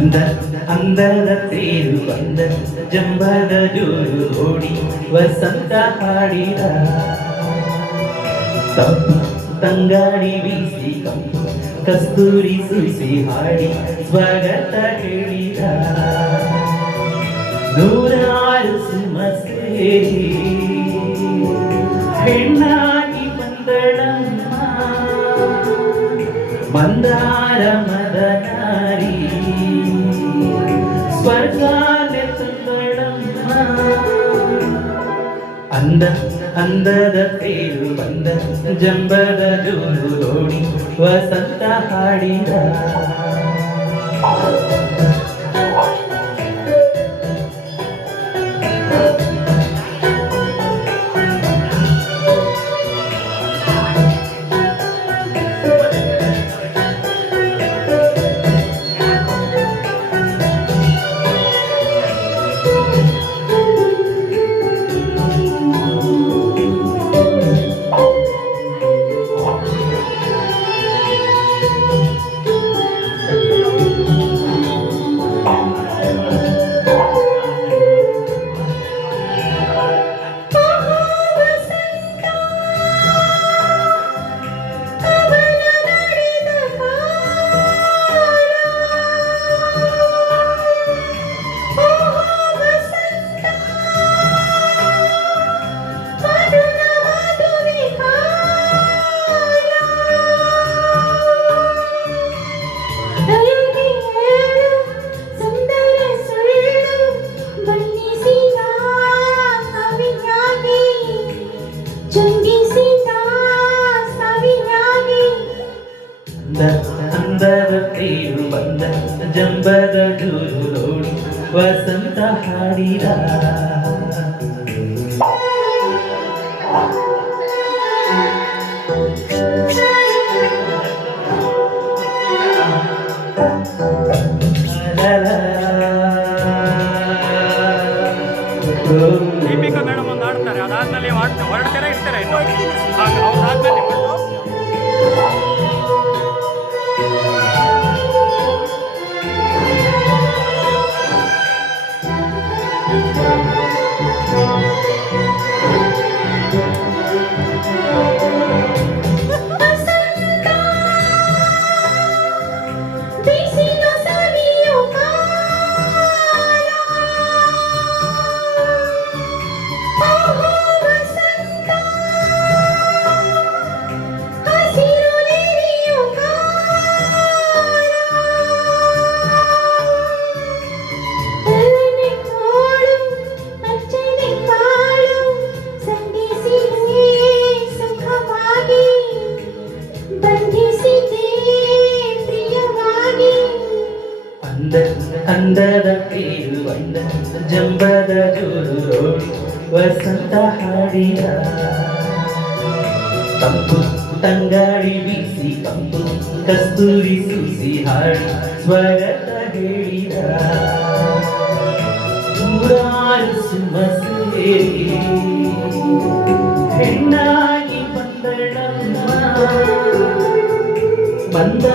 ಅಂದ ಅಂದದ ತೇರು ಬಂದ, ಜಂಬದ ಜೋರು ಓಡಿ ವಸಂತ ಹಾಡಿದ. ತಂಗಾಡಿ ಬೀಸಿ ಕಸ್ತೂರಿ ಸುಸಿ ಹಾಡಿ ಸ್ವಾಗತ ಹೇಳಿದ. ನೂರಾರು ಸುಮಸೆ ಹೆಣ್ಣಾಗಿ ಬಂದಳಮ್ಮ ಮಂದಾರ ಮದನಾರಿ. ಅಂದ ಅಂದದ ತೇರು ಬಂದ ಜಂಬದ ಜೋರು ನೋಡಿ ವಸಂತ ಹಾಡಿದ ಅಂದದ ತೇರು ಬಂದ, ಜಂಬದ ಜೋರು ನೋಡಿ, ವಸಂತ ಹಾಡಿದ. ದೀಪಿಕಾ ಮೇಡಮ್ ಒಂದು ಆಡ್ತಾರೆ ಅದಾದ್ಮೇಲೆ ಹೊರಡ್ತೀರಾ ಇರ್ತೀರಾ ಇನ್ನು? ಆಗ ಅಂದದ ತೇರು ಬಂದ ಜಂಬದ ಜೋರು ನೋಡಿ ವಸಂತ ಹಾಡಿದ ತಂಪು ತಂಗಾಡಿ ಬೀಸಿ ಕಂಪು ಕಸ್ತೂರಿ ಸೂಸಿ ಹಾಡಿ ಸ್ವಗತ ಹೇಳಿದ ನೂರಾರು ಸುಮಸೆ ಹೆಣ್ಣಾಗಿ ಬಂದಳಮ್ಮ ಬಂದ